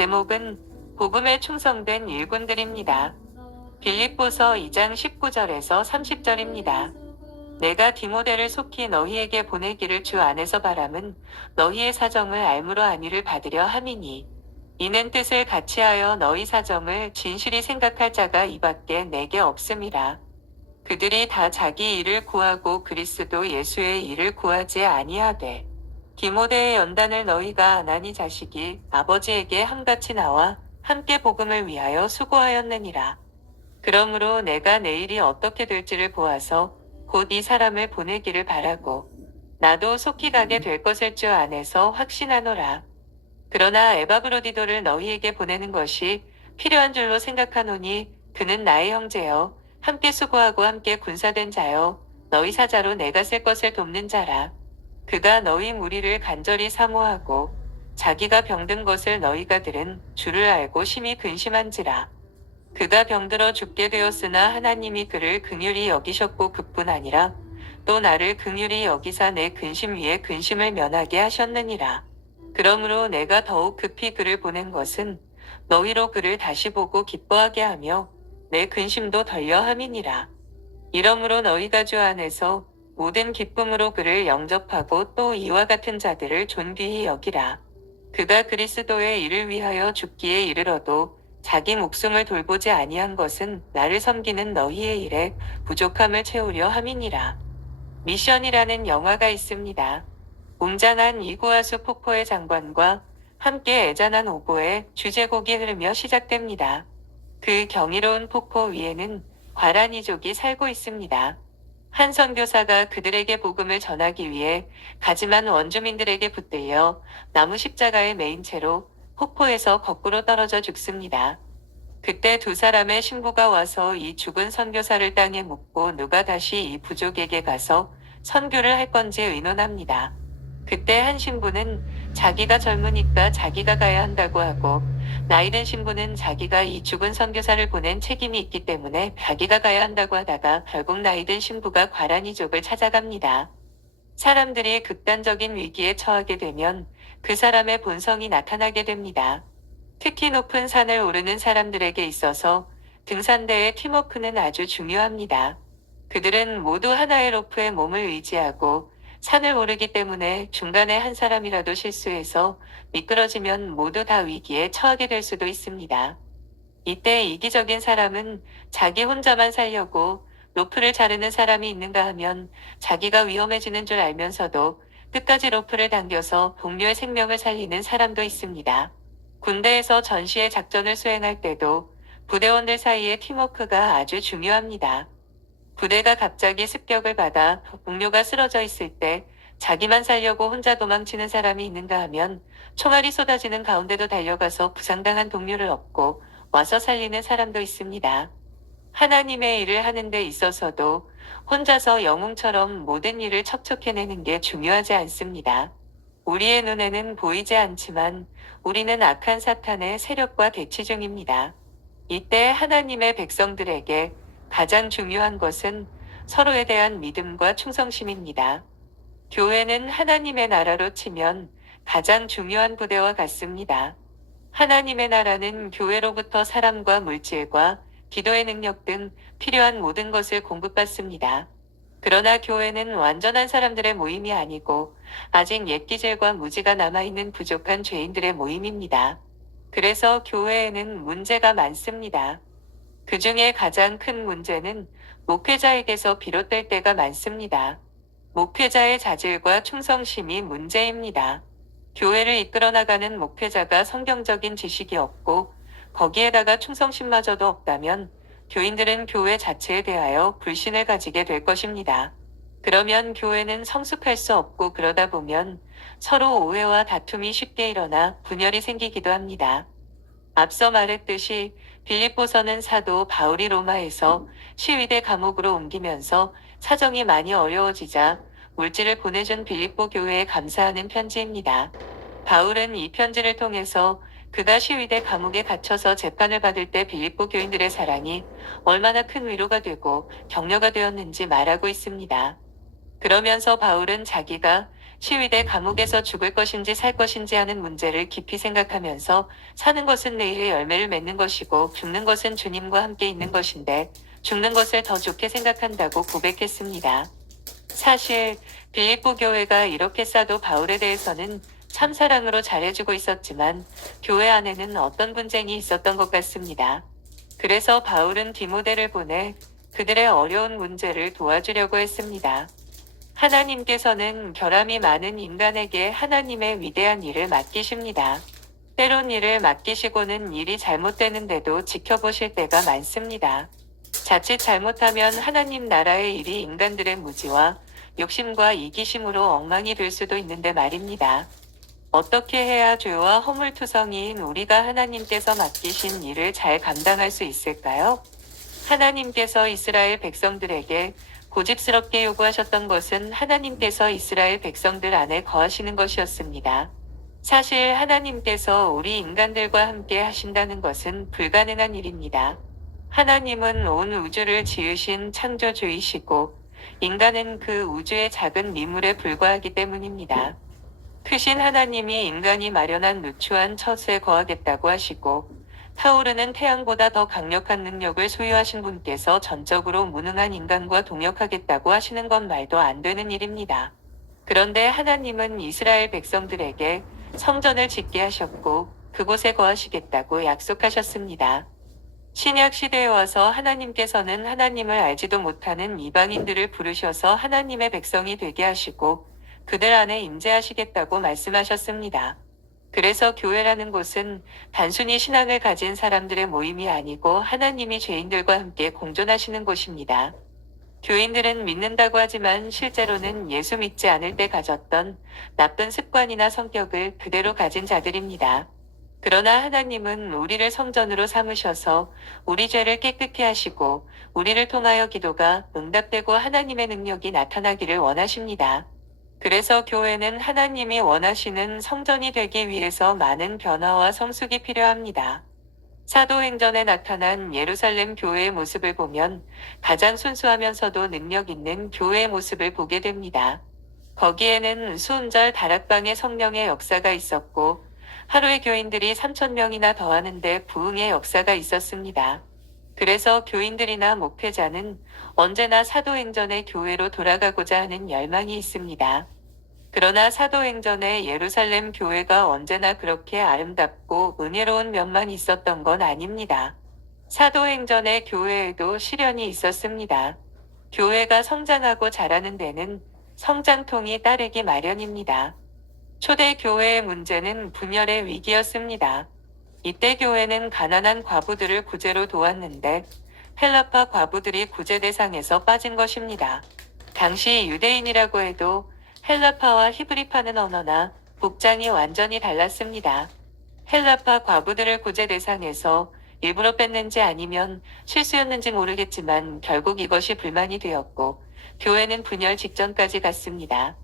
제목은 복음에 충성된 일꾼들입니다. 빌립보서 2장 19절에서 30절입니다. 내가 디모데를 속히 너희에게 보내기를 주 안에서 바람은 너희의 사정을 알므로 안위를 받으려 함이니 이는 뜻을 같이하여 너희 사정을 진실히 생각할 자가 이밖에 내게 없음이라. 그들이 다 자기 일을 구하고 그리스도 예수의 일을 구하지 아니하되 디모데의 연단을 너희가 안 하니 자식이 아버지에게 함같이 나와 함께 복음을 위하여 수고하였느니라. 그러므로 내가 내일이 어떻게 될지를 보아서 곧 이 사람을 보내기를 바라고 나도 속히 가게 될 것을 주 안에서 확신하노라. 그러나 에바브로디도를 너희에게 보내는 것이 필요한 줄로 생각하노니 그는 나의 형제여 함께 수고하고 함께 군사된 자여 너희 사자로 내가 쓸 것을 돕는 자라. 그가 너희 무리를 간절히 사모하고 자기가 병든 것을 너희가 들은 줄을 알고 심히 근심한지라. 그가 병들어 죽게 되었으나 하나님이 그를 긍휼히 여기셨고 그뿐 아니라 또 나를 긍휼히 여기사 내 근심 위에 근심을 면하게 하셨느니라. 그러므로 내가 더욱 급히 그를 보낸 것은 너희로 그를 다시 보고 기뻐하게 하며 내 근심도 덜려 함이니라. 이러므로 너희가 주 안에서 모든 기쁨으로 그를 영접하고 또 이와 같은 자들을 존귀히 여기라. 그가 그리스도의 일을 위하여 죽기에 이르러도 자기 목숨을 돌보지 아니한 것은 나를 섬기는 너희의 일에 부족함을 채우려 함이니라. 미션이라는 영화가 있습니다. 웅장한 이구아수 폭포의 장관과 함께 애잔한 오보에 주제곡이 흐르며 시작됩니다. 그 경이로운 폭포 위에는 과란이족이 살고 있습니다. 한 선교사가 그들에게 복음을 전하기 위해 가지만 원주민들에게 붙들려 나무 십자가에 매인 채로 폭포에서 거꾸로 떨어져 죽습니다. 그때 두 사람의 신부가 와서 이 죽은 선교사를 땅에 묻고 누가 다시 이 부족에게 가서 선교를 할 건지 의논합니다. 그때 한 신부는 자기가 젊으니까 자기가 가야 한다고 하고 나이든 신부는 자기가 이 죽은 선교사를 보낸 책임이 있기 때문에 자기가 가야 한다고 하다가 결국 나이든 신부가 과란이족을 찾아갑니다. 사람들이 극단적인 위기에 처하게 되면 그 사람의 본성이 나타나게 됩니다. 특히 높은 산을 오르는 사람들에게 있어서 등산대의 팀워크는 아주 중요합니다. 그들은 모두 하나의 로프에 몸을 의지하고 산을 오르기 때문에 중간에 한 사람이라도 실수해서 미끄러지면 모두 다 위기에 처하게 될 수도 있습니다. 이때 이기적인 사람은 자기 혼자만 살려고 로프를 자르는 사람이 있는가 하면 자기가 위험해지는 줄 알면서도 끝까지 로프를 당겨서 동료의 생명을 살리는 사람도 있습니다. 군대에서 전시의 작전을 수행할 때도 부대원들 사이의 팀워크가 아주 중요합니다. 부대가 갑자기 습격을 받아 동료가 쓰러져 있을 때 자기만 살려고 혼자 도망치는 사람이 있는가 하면 총알이 쏟아지는 가운데도 달려가서 부상당한 동료를 업고 와서 살리는 사람도 있습니다. 하나님의 일을 하는 데 있어서도 혼자서 영웅처럼 모든 일을 척척해내는 게 중요하지 않습니다. 우리의 눈에는 보이지 않지만 우리는 악한 사탄의 세력과 대치 중입니다. 이때 하나님의 백성들에게 가장 중요한 것은 서로에 대한 믿음과 충성심입니다. 교회는 하나님의 나라로 치면 가장 중요한 부대와 같습니다. 하나님의 나라는 교회로부터 사람과 물질과 기도의 능력 등 필요한 모든 것을 공급받습니다. 그러나 교회는 완전한 사람들의 모임이 아니고 아직 옛 기질과 무지가 남아있는 부족한 죄인들의 모임입니다. 그래서 교회에는 문제가 많습니다. 그 중에 가장 큰 문제는 목회자에게서 비롯될 때가 많습니다. 목회자의 자질과 충성심이 문제입니다. 교회를 이끌어 나가는 목회자가 성경적인 지식이 없고 거기에다가 충성심마저도 없다면 교인들은 교회 자체에 대하여 불신을 가지게 될 것입니다. 그러면 교회는 성숙할 수 없고 그러다 보면 서로 오해와 다툼이 쉽게 일어나 분열이 생기기도 합니다. 앞서 말했듯이 빌립보서는 사도 바울이 로마에서 시위대 감옥으로 옮기면서 사정이 많이 어려워지자 물질을 보내준 빌립보 교회에 감사하는 편지입니다. 바울은 이 편지를 통해서 그가 시위대 감옥에 갇혀서 재판을 받을 때 빌립보 교인들의 사랑이 얼마나 큰 위로가 되고 격려가 되었는지 말하고 있습니다. 그러면서 바울은 자기가 시위대 감옥에서 죽을 것인지 살 것인지 하는 문제를 깊이 생각하면서 사는 것은 내일의 열매를 맺는 것이고 죽는 것은 주님과 함께 있는 것인데 죽는 것을 더 좋게 생각한다고 고백했습니다. 사실 빌립보 교회가 이렇게 사도 바울에 대해서는 참 사랑으로 잘해주고 있었지만 교회 안에는 어떤 분쟁이 있었던 것 같습니다. 그래서 바울은 디모데를 보내 그들의 어려운 문제를 도와주려고 했습니다. 하나님께서는 결함이 많은 인간에게 하나님의 위대한 일을 맡기십니다. 때론 일을 맡기시고는 일이 잘못되는데도 지켜보실 때가 많습니다. 자칫 잘못하면 하나님 나라의 일이 인간들의 무지와 욕심과 이기심으로 엉망이 될 수도 있는데 말입니다. 어떻게 해야 죄와 허물투성이인 우리가 하나님께서 맡기신 일을 잘 감당할 수 있을까요? 하나님께서 이스라엘 백성들에게 고집스럽게 요구하셨던 것은 하나님께서 이스라엘 백성들 안에 거하시는 것이었습니다. 사실 하나님께서 우리 인간들과 함께 하신다는 것은 불가능한 일입니다. 하나님은 온 우주를 지으신 창조주이시고 인간은 그 우주의 작은 미물에 불과하기 때문입니다. 크신 하나님이 인간이 마련한 누추한 처소에 거하겠다고 하시고 타오르는 태양보다 더 강력한 능력을 소유하신 분께서 전적으로 무능한 인간과 동역하겠다고 하시는 건 말도 안 되는 일입니다. 그런데 하나님은 이스라엘 백성들에게 성전을 짓게 하셨고 그곳에 거하시겠다고 약속하셨습니다. 신약 시대에 와서 하나님께서는 하나님을 알지도 못하는 이방인들을 부르셔서 하나님의 백성이 되게 하시고 그들 안에 임재하시겠다고 말씀하셨습니다. 그래서 교회라는 곳은 단순히 신앙을 가진 사람들의 모임이 아니고 하나님이 죄인들과 함께 공존하시는 곳입니다. 교인들은 믿는다고 하지만 실제로는 예수 믿지 않을 때 가졌던 나쁜 습관이나 성격을 그대로 가진 자들입니다. 그러나 하나님은 우리를 성전으로 삼으셔서 우리 죄를 깨끗게 하시고 우리를 통하여 기도가 응답되고 하나님의 능력이 나타나기를 원하십니다. 그래서 교회는 하나님이 원하시는 성전이 되기 위해서 많은 변화와 성숙이 필요합니다. 사도행전에 나타난 예루살렘 교회의 모습을 보면 가장 순수하면서도 능력 있는 교회의 모습을 보게 됩니다. 거기에는 수은절 다락방의 성령의 역사가 있었고 하루에 교인들이 3,000명이나 더하는데 부흥의 역사가 있었습니다. 그래서 교인들이나 목회자는 언제나 사도행전의 교회로 돌아가고자 하는 열망이 있습니다. 그러나 사도행전의 예루살렘 교회가 언제나 그렇게 아름답고 은혜로운 면만 있었던 건 아닙니다. 사도행전의 교회에도 시련이 있었습니다. 교회가 성장하고 자라는 데는 성장통이 따르기 마련입니다. 초대 교회의 문제는 분열의 위기였습니다. 이때 교회는 가난한 과부들을 구제로 도왔는데 헬라파 과부들이 구제 대상에서 빠진 것입니다. 당시 유대인이라고 해도 헬라파와 히브리파는 언어나 복장이 완전히 달랐습니다. 헬라파 과부들을 구제 대상에서 일부러 뺐는지 아니면 실수였는지 모르겠지만 결국 이것이 불만이 되었고 교회는 분열 직전까지 갔습니다.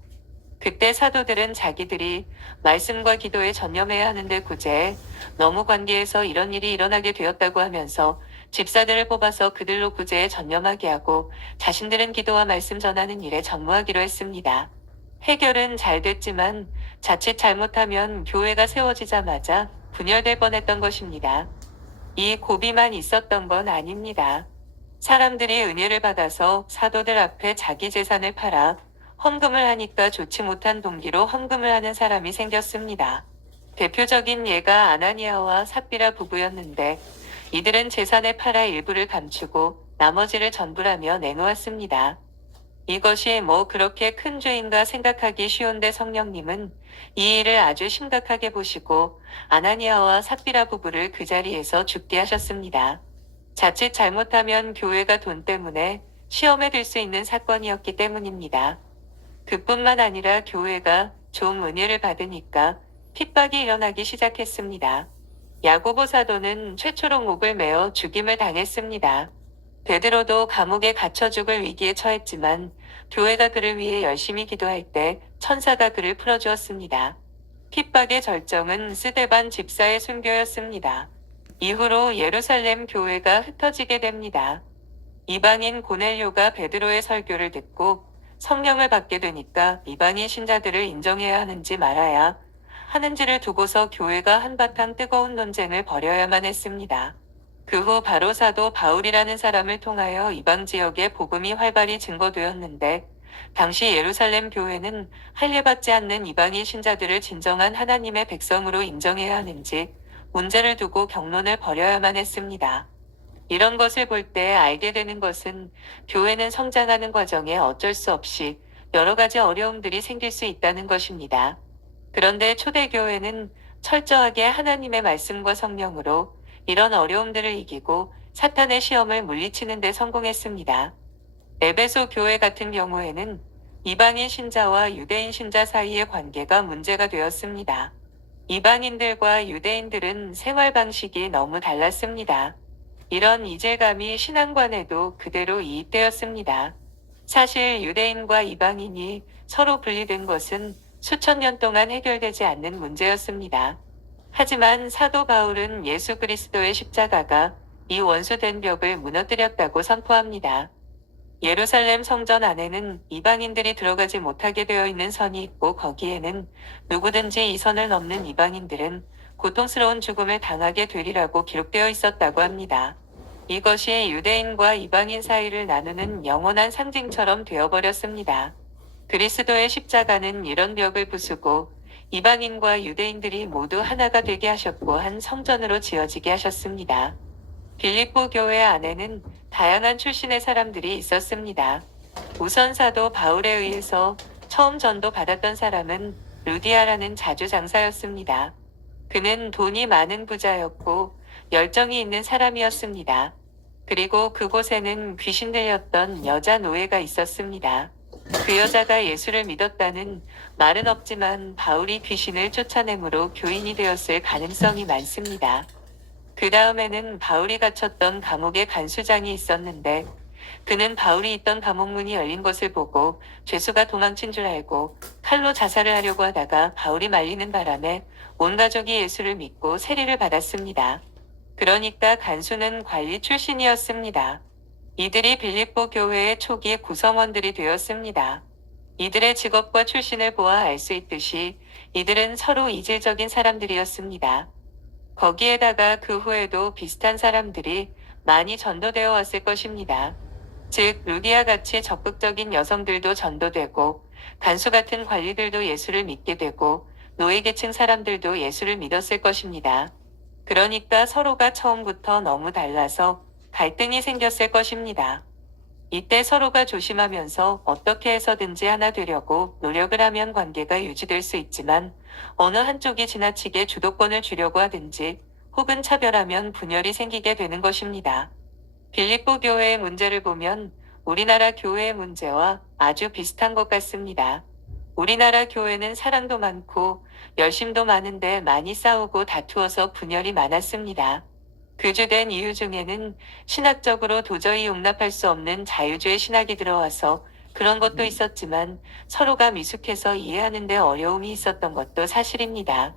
그때 사도들은 자기들이 말씀과 기도에 전념해야 하는데 구제에 너무 관계해서 이런 일이 일어나게 되었다고 하면서 집사들을 뽑아서 그들로 구제에 전념하게 하고 자신들은 기도와 말씀 전하는 일에 전무하기로 했습니다. 해결은 잘 됐지만 자칫 잘못하면 교회가 세워지자마자 분열될 뻔했던 것입니다. 이 고비만 있었던 건 아닙니다. 사람들이 은혜를 받아서 사도들 앞에 자기 재산을 팔아 헌금을 하니까 좋지 못한 동기로 헌금을 하는 사람이 생겼습니다. 대표적인 예가 아나니아와 삽비라 부부였는데 이들은 재산을 팔아 일부를 감추고 나머지를 전부라며 내놓았습니다. 이것이 뭐 그렇게 큰 죄인가 생각하기 쉬운데 성령님은 이 일을 아주 심각하게 보시고 아나니아와 삽비라 부부를 그 자리에서 죽게 하셨습니다. 자칫 잘못하면 교회가 돈 때문에 시험에 들 수 있는 사건이었기 때문입니다. 그뿐만 아니라 교회가 좀 은혜를 받으니까 핍박이 일어나기 시작했습니다. 야고보 사도는 최초로 목을 메어 죽임을 당했습니다. 베드로도 감옥에 갇혀 죽을 위기에 처했지만 교회가 그를 위해 열심히 기도할 때 천사가 그를 풀어주었습니다. 핍박의 절정은 스데반 집사의 순교였습니다. 이후로 예루살렘 교회가 흩어지게 됩니다. 이방인 고넬료가 베드로의 설교를 듣고 성령을 받게 되니까 이방인 신자들을 인정해야 하는지 말아야 하는지를 두고서 교회가 한바탕 뜨거운 논쟁을 벌여야만 했습니다. 그 후 바로 사도 바울이라는 사람을 통하여 이방 지역에 복음이 활발히 증거되었는데, 당시 예루살렘 교회는 할례받지 않는 이방인 신자들을 진정한 하나님의 백성으로 인정해야 하는지 문제를 두고 경론을 벌여야만 했습니다. 이런 것을 볼 때 알게 되는 것은 교회는 성장하는 과정에 어쩔 수 없이 여러 가지 어려움들이 생길 수 있다는 것입니다. 그런데 초대교회는 철저하게 하나님의 말씀과 성령으로 이런 어려움들을 이기고 사탄의 시험을 물리치는 데 성공했습니다. 에베소 교회 같은 경우에는 이방인 신자와 유대인 신자 사이의 관계가 문제가 되었습니다. 이방인들과 유대인들은 생활 방식이 너무 달랐습니다. 이런 이질감이 신앙관에도 그대로 이입되었습니다. 사실 유대인과 이방인이 서로 분리된 것은 수천 년 동안 해결되지 않는 문제였습니다. 하지만 사도 바울은 예수 그리스도의 십자가가 이 원수된 벽을 무너뜨렸다고 선포합니다. 예루살렘 성전 안에는 이방인들이 들어가지 못하게 되어 있는 선이 있고, 거기에는 누구든지 이 선을 넘는 이방인들은 고통스러운 죽음을 당하게 되리라고 기록되어 있었다고 합니다. 이것이 유대인과 이방인 사이를 나누는 영원한 상징처럼 되어버렸습니다. 그리스도의 십자가는 이런 벽을 부수고 이방인과 유대인들이 모두 하나가 되게 하셨고 한 성전으로 지어지게 하셨습니다. 빌립보 교회 안에는 다양한 출신의 사람들이 있었습니다. 우선 사도 바울에 의해서 처음 전도 받았던 사람은 루디아라는 자주장사였습니다. 그는 돈이 많은 부자였고 열정이 있는 사람이었습니다. 그리고 그곳에는 귀신 들렸던 여자 노예가 있었습니다. 그 여자가 예수를 믿었다는 말은 없지만 바울이 귀신을 쫓아내므로 교인이 되었을 가능성이 많습니다. 그 다음에는 바울이 갇혔던 감옥에 간수장이 있었는데, 그는 바울이 있던 감옥 문이 열린 것을 보고 죄수가 도망친 줄 알고 칼로 자살을 하려고 하다가 바울이 말리는 바람에 온 가족이 예수를 믿고 세례를 받았습니다. 그러니까 간수는 관리 출신이었습니다. 이들이 빌립보 교회의 초기 구성원들이 되었습니다. 이들의 직업과 출신을 보아 알 수 있듯이 이들은 서로 이질적인 사람들이었습니다. 거기에다가 그 후에도 비슷한 사람들이 많이 전도되어 왔을 것입니다. 즉 루디아 같이 적극적인 여성들도 전도되고, 간수 같은 관리들도 예수를 믿게 되고, 노예계층 사람들도 예수를 믿었을 것입니다. 그러니까 서로가 처음부터 너무 달라서 갈등이 생겼을 것입니다. 이때 서로가 조심하면서 어떻게 해서든지 하나 되려고 노력을 하면 관계가 유지될 수 있지만, 어느 한쪽이 지나치게 주도권을 주려고 하든지 혹은 차별하면 분열이 생기게 되는 것입니다. 빌립보 교회의 문제를 보면 우리나라 교회의 문제와 아주 비슷한 것 같습니다. 우리나라 교회는 사랑도 많고 열심도 많은데 많이 싸우고 다투어서 분열이 많았습니다. 그 주된 이유 중에는 신학적으로 도저히 용납할 수 없는 자유주의 신학이 들어와서 그런 것도 있었지만, 서로가 미숙해서 이해하는 데 어려움이 있었던 것도 사실입니다.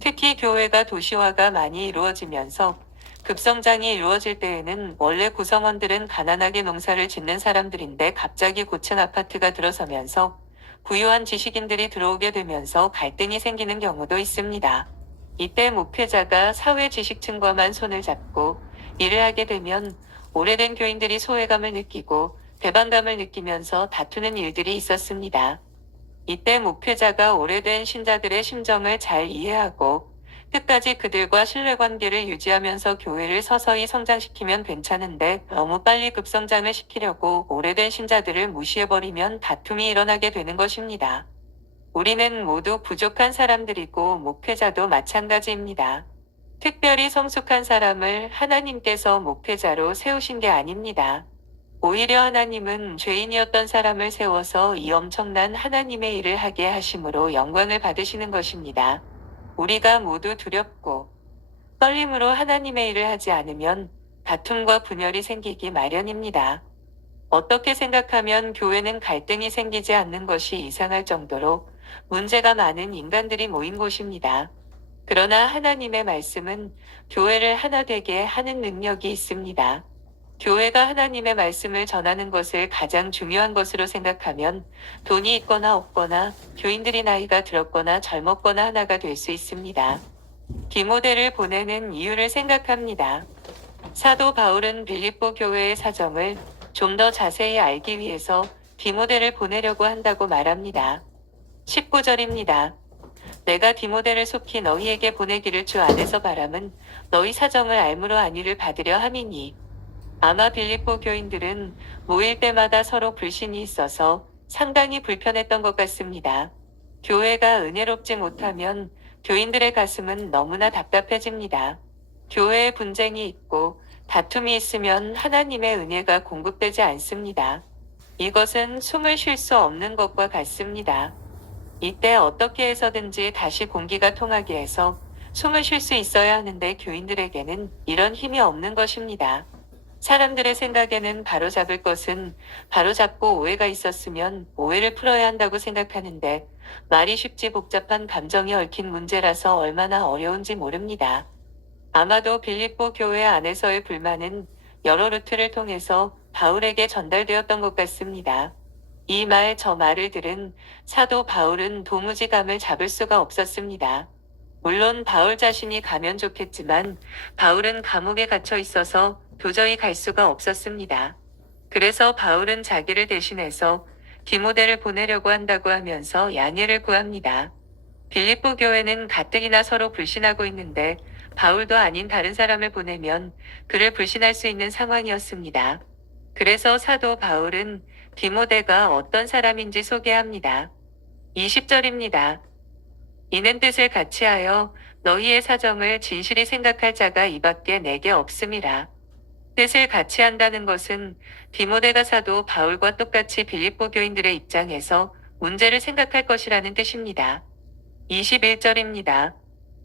특히 교회가 도시화가 많이 이루어지면서 급성장이 이루어질 때에는 원래 구성원들은 가난하게 농사를 짓는 사람들인데 갑자기 고층 아파트가 들어서면서 부유한 지식인들이 들어오게 되면서 갈등이 생기는 경우도 있습니다. 이때 목회자가 사회 지식층과만 손을 잡고 일을 하게 되면 오래된 교인들이 소외감을 느끼고 배반감을 느끼면서 다투는 일들이 있었습니다. 이때 목회자가 오래된 신자들의 심정을 잘 이해하고 끝까지 그들과 신뢰관계를 유지하면서 교회를 서서히 성장시키면 괜찮은데, 너무 빨리 급성장을 시키려고 오래된 신자들을 무시해버리면 다툼이 일어나게 되는 것입니다. 우리는 모두 부족한 사람들이고 목회자도 마찬가지입니다. 특별히 성숙한 사람을 하나님께서 목회자로 세우신 게 아닙니다. 오히려 하나님은 죄인이었던 사람을 세워서 이 엄청난 하나님의 일을 하게 하심으로 영광을 받으시는 것입니다. 우리가 모두 두렵고 떨림으로 하나님의 일을 하지 않으면 다툼과 분열이 생기기 마련입니다. 어떻게 생각하면 교회는 갈등이 생기지 않는 것이 이상할 정도로 문제가 많은 인간들이 모인 곳입니다. 그러나 하나님의 말씀은 교회를 하나 되게 하는 능력이 있습니다. 교회가 하나님의 말씀을 전하는 것을 가장 중요한 것으로 생각하면 돈이 있거나 없거나 교인들이 나이가 들었거나 젊었거나 하나가 될 수 있습니다. 디모데를 보내는 이유를 생각합니다. 사도 바울은 빌립보 교회의 사정을 좀 더 자세히 알기 위해서 디모데를 보내려고 한다고 말합니다. 19절입니다. 내가 디모데를 속히 너희에게 보내기를 주 안에서 바람은 너희 사정을 알므로 안위를 받으려 함이니. 아마 빌립보 교인들은 모일 때마다 서로 불신이 있어서 상당히 불편했던 것 같습니다. 교회가 은혜롭지 못하면 교인들의 가슴은 너무나 답답해집니다. 교회에 분쟁이 있고 다툼이 있으면 하나님의 은혜가 공급되지 않습니다. 이것은 숨을 쉴 수 없는 것과 같습니다. 이때 어떻게 해서든지 다시 공기가 통하게 해서 숨을 쉴 수 있어야 하는데 교인들에게는 이런 힘이 없는 것입니다. 사람들의 생각에는 바로잡을 것은 바로잡고 오해가 있었으면 오해를 풀어야 한다고 생각하는데 말이 쉽지 복잡한 감정이 얽힌 문제라서 얼마나 어려운지 모릅니다. 아마도 빌립보 교회 안에서의 불만은 여러 루트를 통해서 바울에게 전달되었던 것 같습니다. 이 말 저 말을 들은 사도 바울은 도무지 감을 잡을 수가 없었습니다. 물론 바울 자신이 가면 좋겠지만 바울은 감옥에 갇혀 있어서 도저히 갈 수가 없었습니다. 그래서 바울은 자기를 대신해서 디모데를 보내려고 한다고 하면서 양해를 구합니다. 빌립보 교회는 가뜩이나 서로 불신하고 있는데 바울도 아닌 다른 사람을 보내면 그를 불신할 수 있는 상황이었습니다. 그래서 사도 바울은 디모데가 어떤 사람인지 소개합니다. 20절입니다. 이는 뜻을 같이 하여 너희의 사정을 진실히 생각할 자가 이밖에 내게 없음이라. 뜻을 같이 한다는 것은 디모데가 사도 바울과 똑같이 빌립보 교인들의 입장에서 문제를 생각할 것이라는 뜻입니다. 21절입니다.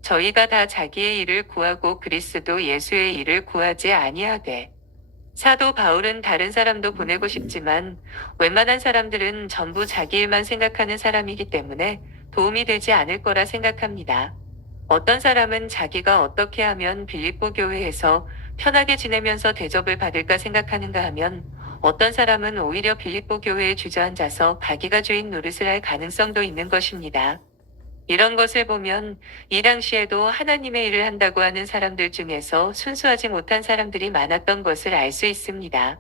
저희가 다 자기의 일을 구하고 그리스도 예수의 일을 구하지 아니하되. 사도 바울은 다른 사람도 보내고 싶지만 웬만한 사람들은 전부 자기 일만 생각하는 사람이기 때문에 도움이 되지 않을 거라 생각합니다. 어떤 사람은 자기가 어떻게 하면 빌립보 교회에서 편하게 지내면서 대접을 받을까 생각하는가 하면 어떤 사람은 오히려 빌립보 교회에 주저앉아서 자기가 주인 노릇을 할 가능성도 있는 것입니다. 이런 것을 보면 이 당시에도 하나님의 일을 한다고 하는 사람들 중에서 순수하지 못한 사람들이 많았던 것을 알 수 있습니다.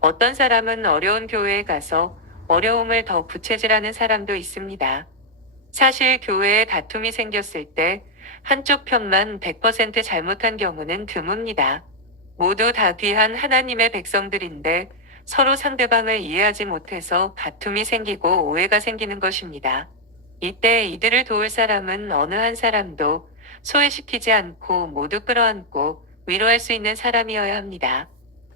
어떤 사람은 어려운 교회에 가서 어려움을 더 부채질하는 사람도 있습니다. 사실 교회에 다툼이 생겼을 때 한쪽 편만 100% 잘못한 경우는 드뭅니다. 모두 다 귀한 하나님의 백성들인데 서로 상대방을 이해하지 못해서 다툼이 생기고 오해가 생기는 것입니다. 이때 이들을 도울 사람은 어느 한 사람도 소외시키지 않고 모두 끌어안고 위로할 수 있는 사람이어야 합니다.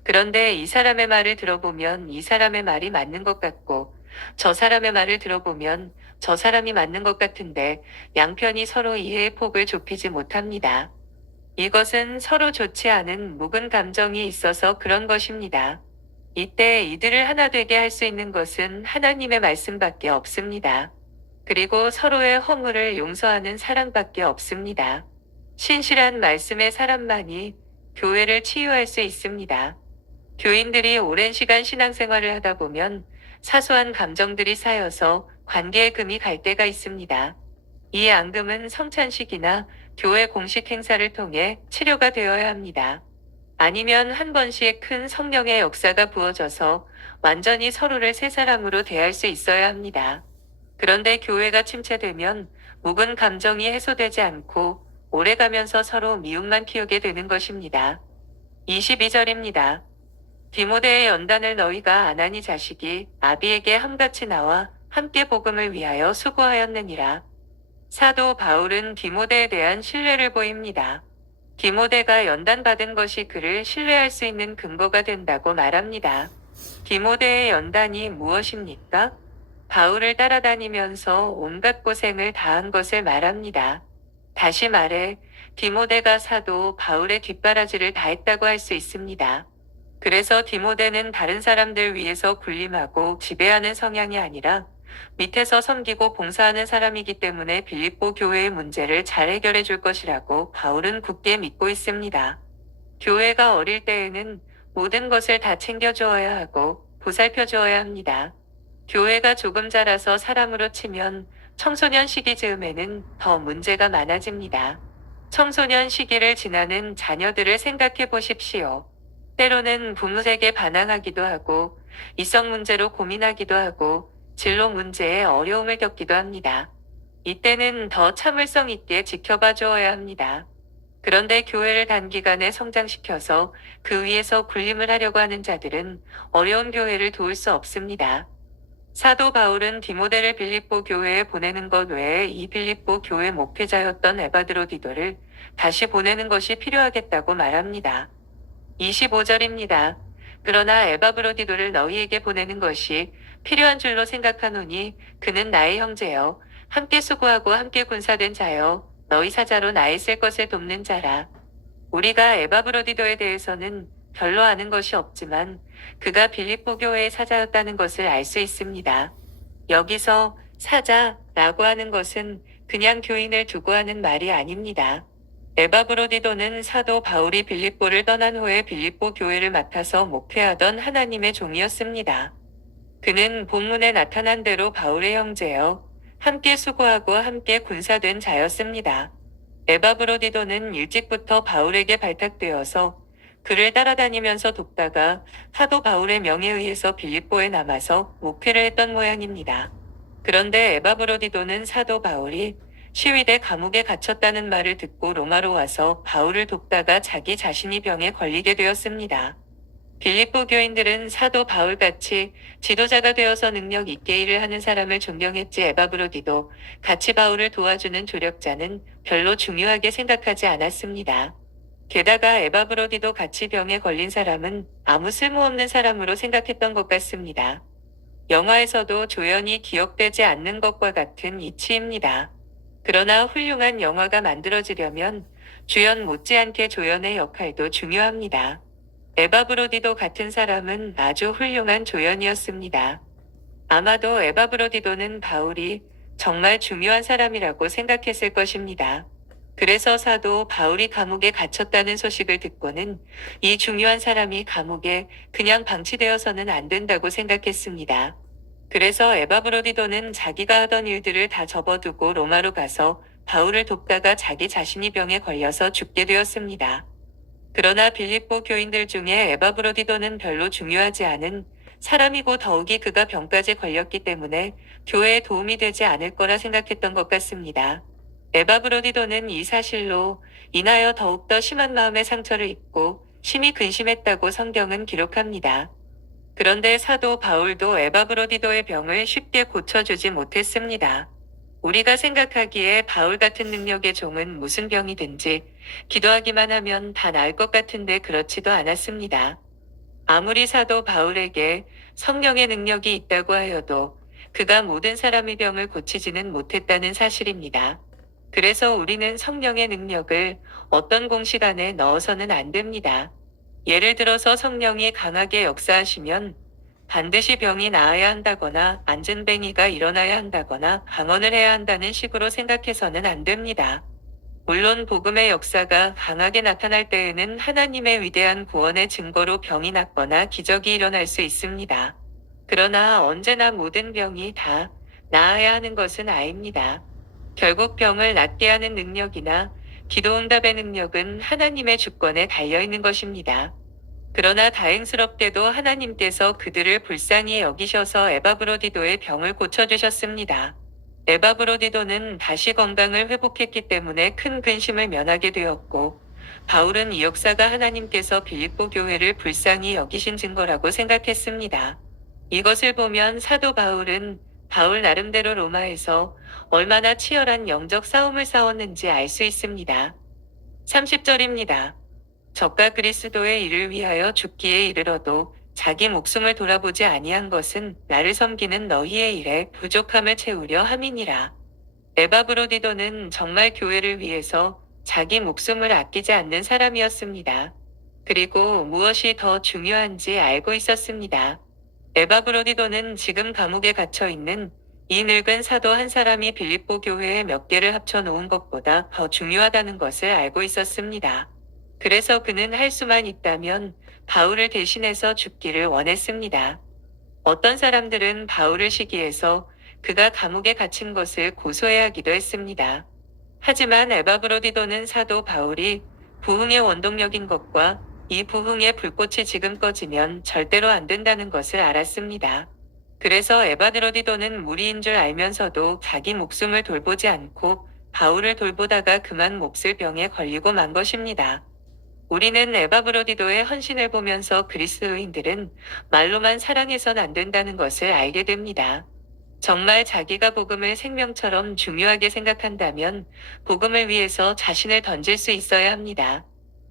그런데 이 사람의 말을 들어보면 이 사람의 말이 맞는 것 같고 저 사람의 말을 들어보면 저 사람이 맞는 것 같은데 양편이 서로 이해의 폭을 좁히지 못합니다. 이것은 서로 좋지 않은 묵은 감정이 있어서 그런 것입니다. 이때 이들을 하나 되게 할 수 있는 것은 하나님의 말씀밖에 없습니다. 그리고 서로의 허물을 용서하는 사랑밖에 없습니다. 신실한 말씀의 사람만이 교회를 치유할 수 있습니다. 교인들이 오랜 시간 신앙생활을 하다 보면 사소한 감정들이 쌓여서 관계의 금이 갈 때가 있습니다. 이 앙금은 성찬식이나 교회 공식 행사를 통해 치료가 되어야 합니다. 아니면 한 번씩 큰 성령의 역사가 부어져서 완전히 서로를 새 사람으로 대할 수 있어야 합니다. 그런데 교회가 침체되면 묵은 감정이 해소되지 않고 오래가면서 서로 미움만 키우게 되는 것입니다. 22절입니다. 디모데의 연단을 너희가 아나니 자식이 아비에게 함같이 나와 함께 복음을 위하여 수고하였느니라. 사도 바울은 디모데에 대한 신뢰를 보입니다. 디모데가 연단받은 것이 그를 신뢰할 수 있는 근거가 된다고 말합니다. 디모데의 연단이 무엇입니까? 바울을 따라다니면서 온갖 고생을 다한 것을 말합니다. 다시 말해 디모데가 사도 바울의 뒷바라지를 다했다고 할 수 있습니다. 그래서 디모데는 다른 사람들 위해서 군림하고 지배하는 성향이 아니라 밑에서 섬기고 봉사하는 사람이기 때문에 빌립보 교회의 문제를 잘 해결해 줄 것이라고 바울은 굳게 믿고 있습니다. 교회가 어릴 때에는 모든 것을 다 챙겨주어야 하고 보살펴주어야 합니다. 교회가 조금 자라서 사람으로 치면 청소년 시기 즈음에는 더 문제가 많아집니다. 청소년 시기를 지나는 자녀들을 생각해 보십시오. 때로는 부모에게 반항하기도 하고, 이성 문제로 고민하기도 하고, 진로 문제에 어려움을 겪기도 합니다. 이때는 더 참을성 있게 지켜봐 주어야 합니다. 그런데 교회를 단기간에 성장시켜서 그 위에서 군림을 하려고 하는 자들은 어려운 교회를 도울 수 없습니다. 사도 바울은 디모데를 빌립보 교회에 보내는 것 외에 이 빌립보 교회 목회자였던 에바드로디도를 다시 보내는 것이 필요하겠다고 말합니다. 25절입니다. 그러나 에바브로디도를 너희에게 보내는 것이 필요한 줄로 생각하노니 그는 나의 형제여 함께 수고하고 함께 군사된 자여 너희 사자로 나의 쓸 것을 돕는 자라. 우리가 에바브로디도에 대해서는 별로 아는 것이 없지만 그가 빌립보 교회의 사자였다는 것을 알 수 있습니다. 여기서 사자라고 하는 것은 그냥 교인을 두고 하는 말이 아닙니다. 에바브로디도는 사도 바울이 빌립보를 떠난 후에 빌립보 교회를 맡아서 목회하던 하나님의 종이었습니다. 그는 본문에 나타난 대로 바울의 형제여 함께 수고하고 함께 군사된 자였습니다. 에바브로디도는 일찍부터 바울에게 발탁되어서 그를 따라다니면서 돕다가 사도 바울의 명에 의해서 빌립보에 남아서 목회를 했던 모양입니다. 그런데 에바브로디도는 사도 바울이 시위대 감옥에 갇혔다는 말을 듣고 로마로 와서 바울을 돕다가 자기 자신이 병에 걸리게 되었습니다. 빌립보 교인들은 사도 바울같이 지도자가 되어서 능력 있게 일을 하는 사람을 존경했지 에바브로디도 같이 바울을 도와주는 조력자는 별로 중요하게 생각하지 않았습니다. 게다가 에바브로디도 같이 병에 걸린 사람은 아무 쓸모없는 사람으로 생각했던 것 같습니다. 영화에서도 조연이 기억되지 않는 것과 같은 이치입니다. 그러나 훌륭한 영화가 만들어지려면 주연 못지않게 조연의 역할도 중요합니다. 에바브로디도 같은 사람은 아주 훌륭한 조연이었습니다. 아마도 에바브로디도는 바울이 정말 중요한 사람이라고 생각했을 것입니다. 그래서 사도 바울이 감옥에 갇혔다는 소식을 듣고는 이 중요한 사람이 감옥에 그냥 방치되어서는 안 된다고 생각했습니다. 그래서 에바브로디도는 자기가 하던 일들을 다 접어두고 로마로 가서 바울을 돕다가 자기 자신이 병에 걸려서 죽게 되었습니다. 그러나 빌립보 교인들 중에 에바브로디도는 별로 중요하지 않은 사람이고 더욱이 그가 병까지 걸렸기 때문에 교회에 도움이 되지 않을 거라 생각했던 것 같습니다. 에바브로디도는 이 사실로 인하여 더욱더 심한 마음의 상처를 입고 심히 근심했다고 성경은 기록합니다. 그런데 사도 바울도 에바브로디도의 병을 쉽게 고쳐주지 못했습니다. 우리가 생각하기에 바울 같은 능력의 종은 무슨 병이든지 기도하기만 하면 다 나을 것 같은데 그렇지도 않았습니다. 아무리 사도 바울에게 성령의 능력이 있다고 하여도 그가 모든 사람의 병을 고치지는 못했다는 사실입니다. 그래서 우리는 성령의 능력을 어떤 공식 안에 넣어서는 안 됩니다. 예를 들어서 성령이 강하게 역사하시면 반드시 병이 나아야 한다거나 안전뱅이가 일어나야 한다거나 방언을 해야 한다는 식으로 생각해서는 안 됩니다. 물론 복음의 역사가 강하게 나타날 때에는 하나님의 위대한 구원의 증거로 병이 낫거나 기적이 일어날 수 있습니다. 그러나 언제나 모든 병이 다 나아야 하는 것은 아닙니다. 결국 병을 낫게 하는 능력이나 기도응답의 능력은 하나님의 주권에 달려있는 것입니다. 그러나 다행스럽게도 하나님께서 그들을 불쌍히 여기셔서 에바브로디도의 병을 고쳐주셨습니다. 에바브로디도는 다시 건강을 회복했기 때문에 큰 근심을 면하게 되었고, 바울은 이 역사가 하나님께서 빌립보 교회를 불쌍히 여기신 증거라고 생각했습니다. 이것을 보면 사도 바울은 바울 나름대로 로마에서 얼마나 치열한 영적 싸움을 싸웠는지 알 수 있습니다. 30절입니다. 저가 그리스도의 일을 위하여 죽기에 이르러도 자기 목숨을 돌아보지 아니한 것은 나를 섬기는 너희의 일에 부족함을 채우려 함이니라. 에바브로디도는 정말 교회를 위해서 자기 목숨을 아끼지 않는 사람이었습니다. 그리고 무엇이 더 중요한지 알고 있었습니다. 에바브로디도는 지금 감옥에 갇혀 있는 이 늙은 사도 한 사람이 빌립보 교회에 몇 개를 합쳐 놓은 것보다 더 중요하다는 것을 알고 있었습니다. 그래서 그는 할 수만 있다면 바울을 대신해서 죽기를 원했습니다. 어떤 사람들은 바울을 시기해서 그가 감옥에 갇힌 것을 고소해하기도 했습니다. 하지만 에바브로디도는 사도 바울이 부흥의 원동력인 것과 이 부흥의 불꽃이 지금 꺼지면 절대로 안 된다는 것을 알았습니다. 그래서 에바브로디도는 무리인 줄 알면서도 자기 목숨을 돌보지 않고 바울을 돌보다가 그만 몹쓸 병에 걸리고 만 것입니다. 우리는 에바브로디도의 헌신을 보면서 그리스도인들은 말로만 사랑해선 안 된다는 것을 알게 됩니다. 정말 자기가 복음을 생명처럼 중요하게 생각한다면 복음을 위해서 자신을 던질 수 있어야 합니다.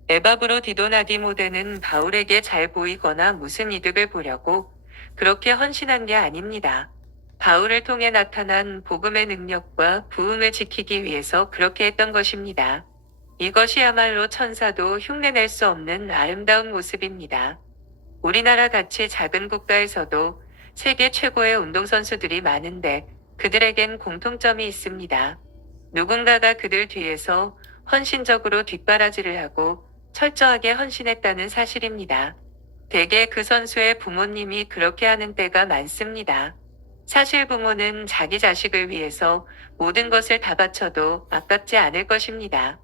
에바브로디도나 디모데는 바울에게 잘 보이거나 무슨 이득을 보려고 그렇게 헌신한 게 아닙니다. 바울을 통해 나타난 복음의 능력과 부흥을 지키기 위해서 그렇게 했던 것입니다. 이것이야말로 천사도 흉내낼 수 없는 아름다운 모습입니다. 우리나라 같이 작은 국가에서도 세계 최고의 운동선수들이 많은데 그들에겐 공통점이 있습니다. 누군가가 그들 뒤에서 헌신적으로 뒷바라지를 하고 철저하게 헌신했다는 사실입니다. 대개 그 선수의 부모님이 그렇게 하는 때가 많습니다. 사실 부모는 자기 자식을 위해서 모든 것을 다 바쳐도 아깝지 않을 것입니다.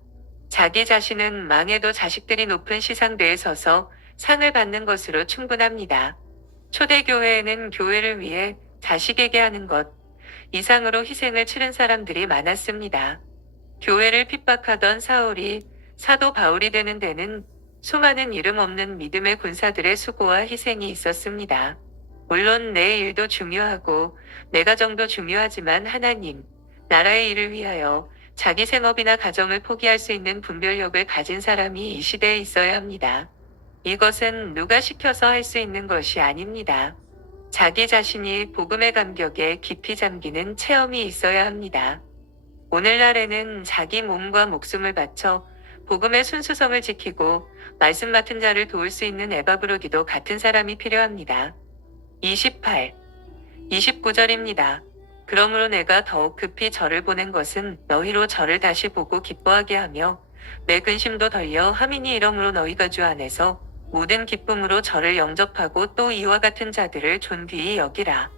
자기 자신은 망해도 자식들이 높은 시상대에 서서 상을 받는 것으로 충분합니다. 초대교회에는 교회를 위해 자식에게 하는 것 이상으로 희생을 치른 사람들이 많았습니다. 교회를 핍박하던 사울이 사도 바울이 되는 데는 수많은 이름 없는 믿음의 군사들의 수고와 희생이 있었습니다. 물론 내 일도 중요하고 내 가정도 중요하지만 하나님, 나라의 일을 위하여 자기 생업이나 가정을 포기할 수 있는 분별력을 가진 사람이 이 시대에 있어야 합니다. 이것은 누가 시켜서 할 수 있는 것이 아닙니다. 자기 자신이 복음의 감격에 깊이 잠기는 체험이 있어야 합니다. 오늘날에는 자기 몸과 목숨을 바쳐 복음의 순수성을 지키고 말씀 맡은 자를 도울 수 있는 에바브로디도 같은 사람이 필요합니다. 28, 29절입니다. 그러므로 내가 더욱 급히 저를 보낸 것은 너희로 저를 다시 보고 기뻐하게 하며 내 근심도 덜려 함이니 이러므로 너희가 주 안에서 모든 기쁨으로 저를 영접하고 또 이와 같은 자들을 존귀히 여기라.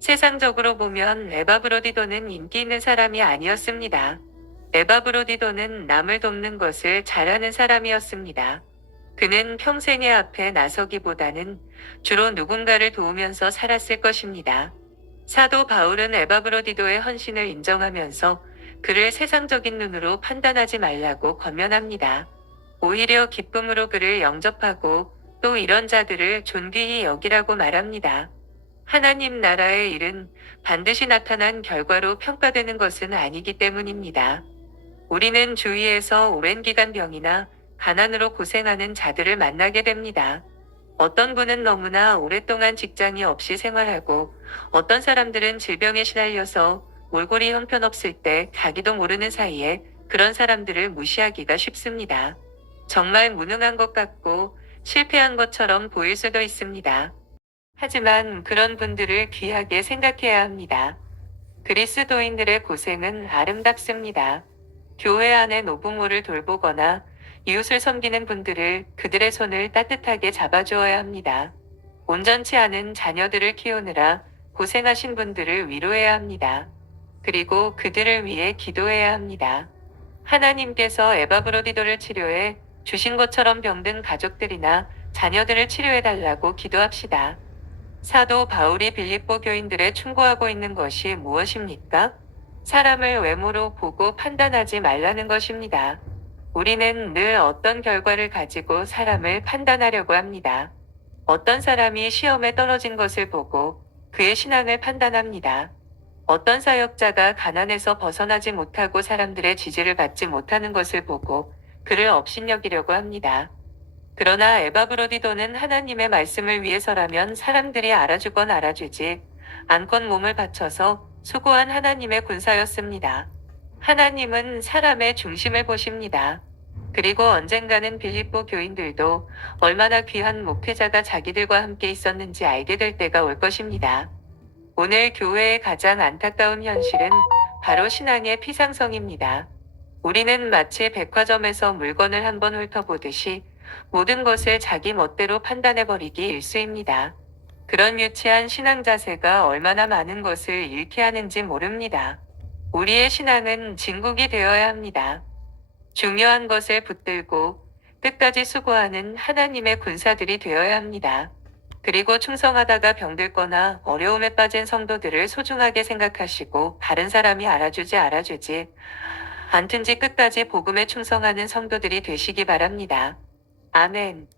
세상적으로 보면 에바브로디도는 인기 있는 사람이 아니었습니다. 에바브로디도는 남을 돕는 것을 잘하는 사람이었습니다. 그는 평생의 앞에 나서기보다는 주로 누군가를 도우면서 살았을 것입니다. 사도 바울은 에바브로디도의 헌신을 인정하면서 그를 세상적인 눈으로 판단하지 말라고 권면합니다. 오히려 기쁨으로 그를 영접하고 또 이런 자들을 존귀히 여기라고 말합니다. 하나님 나라의 일은 반드시 나타난 결과로 평가되는 것은 아니기 때문입니다. 우리는 주위에서 오랜 기간 병이나 가난으로 고생하는 자들을 만나게 됩니다. 어떤 분은 너무나 오랫동안 직장이 없이 생활하고 어떤 사람들은 질병에 시달려서 몰골이 형편없을 때 자기도 모르는 사이에 그런 사람들을 무시하기가 쉽습니다. 정말 무능한 것 같고 실패한 것처럼 보일 수도 있습니다. 하지만 그런 분들을 귀하게 생각해야 합니다. 그리스도인들의 고생은 아름답습니다. 교회 안에 노부모를 돌보거나 이웃을 섬기는 분들을 그들의 손을 따뜻하게 잡아주어야 합니다. 온전치 않은 자녀들을 키우느라 고생하신 분들을 위로해야 합니다. 그리고 그들을 위해 기도해야 합니다. 하나님께서 에바브로디도를 치료해 주신 것처럼 병든 가족들이나 자녀들을 치료해달라고 기도합시다. 사도 바울이 빌립보 교인들에 충고하고 있는 것이 무엇입니까? 사람을 외모로 보고 판단하지 말라는 것입니다. 우리는 늘 어떤 결과를 가지고 사람을 판단하려고 합니다. 어떤 사람이 시험에 떨어진 것을 보고 그의 신앙을 판단합니다. 어떤 사역자가 가난에서 벗어나지 못하고 사람들의 지지를 받지 못하는 것을 보고 그를 업신여기려고 합니다. 그러나 에바브로디도는 하나님의 말씀을 위해서라면 사람들이 알아주건 알아주지 않건 몸을 바쳐서 수고한 하나님의 군사였습니다. 하나님은 사람의 중심을 보십니다. 그리고 언젠가는 빌립보 교인들도 얼마나 귀한 목회자가 자기들과 함께 있었는지 알게 될 때가 올 것입니다. 오늘 교회의 가장 안타까운 현실은 바로 신앙의 피상성입니다. 우리는 마치 백화점에서 물건을 한번 훑어보듯이 모든 것을 자기 멋대로 판단해버리기 일쑤입니다. 그런 유치한 신앙 자세가 얼마나 많은 것을 잃게 하는지 모릅니다. 우리의 신앙은 진국이 되어야 합니다. 중요한 것을 붙들고 끝까지 수고하는 하나님의 군사들이 되어야 합니다. 그리고 충성하다가 병들거나 어려움에 빠진 성도들을 소중하게 생각하시고 다른 사람이 알아주지 않든지 끝까지 복음에 충성하는 성도들이 되시기 바랍니다. 아멘.